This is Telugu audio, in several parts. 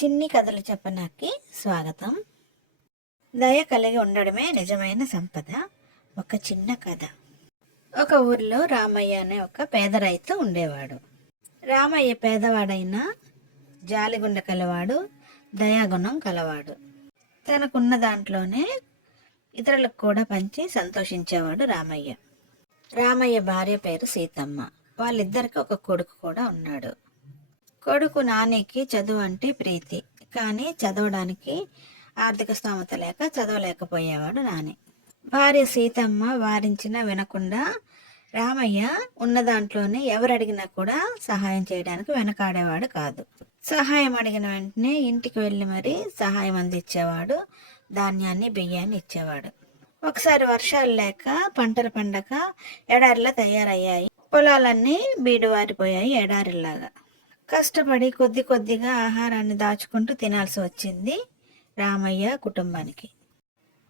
చిన్ని కథలు చెప్పనాకి స్వాగతం. దయ కలిగి ఉండడమే నిజమైన సంపద. ఒక చిన్న కథ. ఒక ఊరిలో రామయ్య అనే ఒక పేద రైతు ఉండేవాడు. రామయ్య పేదవాడైనా జాలిగుండె కలవాడు, దయాగుణం కలవాడు. తనకున్న దాంట్లోనే ఇతరులకు కూడా పంచి సంతోషించేవాడు రామయ్య. రామయ్య భార్య పేరు సీతమ్మ. వాళ్ళిద్దరికి ఒక కొడుకు కూడా ఉన్నాడు. కొడుకు నానికి చదువు అంటే ప్రీతి, కానీ చదవడానికి ఆర్థిక స్తోమత లేక చదవలేకపోయేవాడు నాని. భార్య సీతమ్మ వారించినా వినకుండా రామయ్య ఉన్న దాంట్లోనే ఎవరు అడిగినా కూడా సహాయం చేయడానికి వెనకాడేవాడు కాదు. సహాయం అడిగిన వెంటనే ఇంటికి వెళ్ళి మరీ సహాయం అందించేవాడు. ధాన్యాన్ని బియ్యాన్ని ఇచ్చేవాడు. ఒకసారి వర్షాలు లేక పంటలు పండక ఎడారిలా తయారయ్యాయి. పొలాలన్నీ బీడువారిపోయాయి ఎడారిలాగా. కష్టపడి కొద్ది కొద్దిగా ఆహారాన్ని దాచుకుంటూ తినాల్సి వచ్చింది రామయ్య కుటుంబానికి.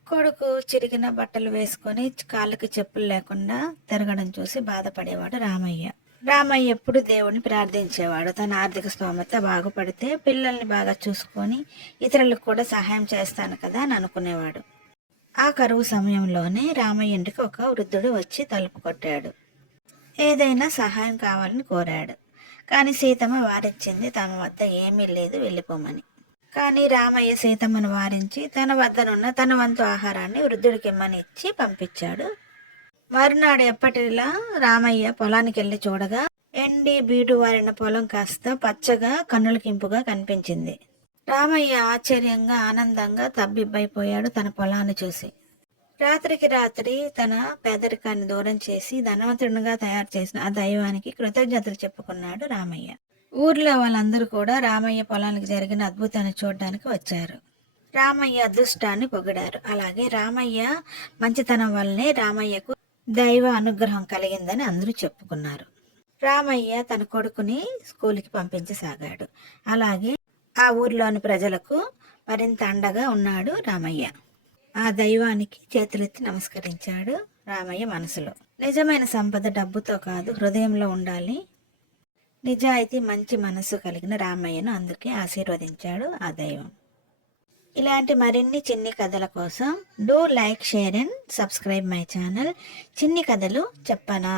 కొడుకు చిరిగిన బట్టలు వేసుకొని కాళ్ళకి చెప్పులు లేకుండా తిరగడం చూసి బాధపడేవాడు రామయ్య. రామయ్య ఎప్పుడు దేవుని ప్రార్థించేవాడు. తన ఆర్థిక స్తోమత బాగుపడితే పిల్లల్ని బాగా చూసుకొని ఇతరులకు కూడా సహాయం చేస్తాను కదా అని అనుకునేవాడు. ఆ కరువు సమయంలోనే రామయ్య ఇంటికి ఒక వృద్ధుడు వచ్చి తలుపు కొట్టాడు. ఏదైనా సహాయం కావాలని కోరాడు. కానీ సీతమ్మ వారించింది తమ వద్ద ఏమీ లేదు, వెళ్ళిపోమని. కానీ రామయ్య సీతమ్మను వారించి తన వద్దనున్న తన వంతు ఆహారాన్ని వృద్ధుడికి ఇమ్మని ఇచ్చి పంపించాడు. మరునాడు ఎప్పటిలా రామయ్య పొలానికి వెళ్ళి చూడగా ఎండి బీడు వారిన పొలం కాస్త పచ్చగా కన్నులకింపుగా కనిపించింది. రామయ్య ఆశ్చర్యంగా ఆనందంగా తబ్బిబ్బైపోయాడు తన పొలాన్ని చూసి. రాత్రికి రాత్రి తన పేదరికాన్ని దూరం చేసి ధనవంతుడిగా తయారు చేసిన ఆ దైవానికి కృతజ్ఞతలు చెప్పుకున్నాడు రామయ్య. ఊర్లో వాళ్ళందరూ కూడా రామయ్య పొలానికి జరిగిన అద్భుతాన్ని చూడడానికి వచ్చారు. రామయ్య అదృష్టాన్ని పొగిడారు. అలాగే రామయ్య మంచితనం వల్లనే రామయ్యకు దైవ అనుగ్రహం కలిగిందని అందరూ చెప్పుకున్నారు. రామయ్య తన కొడుకుని స్కూల్కి పంపించసాగాడు. అలాగే ఆ ఊర్లోని ప్రజలకు మరింత అండగా ఉన్నాడు రామయ్య. ఆ దైవానికి చేతులెత్తి నమస్కరించాడు రామయ్య మనసులో. నిజమైన సంపద డబ్బుతో కాదు, హృదయంలో ఉండాలి. నిజాయితీ మంచి మనసు కలిగిన రామయ్యను అందుకే ఆశీర్వదించాడు ఆ దైవం. ఇలాంటి మరిన్ని చిన్ని కథల కోసం do like, share and subscribe my channel చిన్ని కథలు చెప్పనా.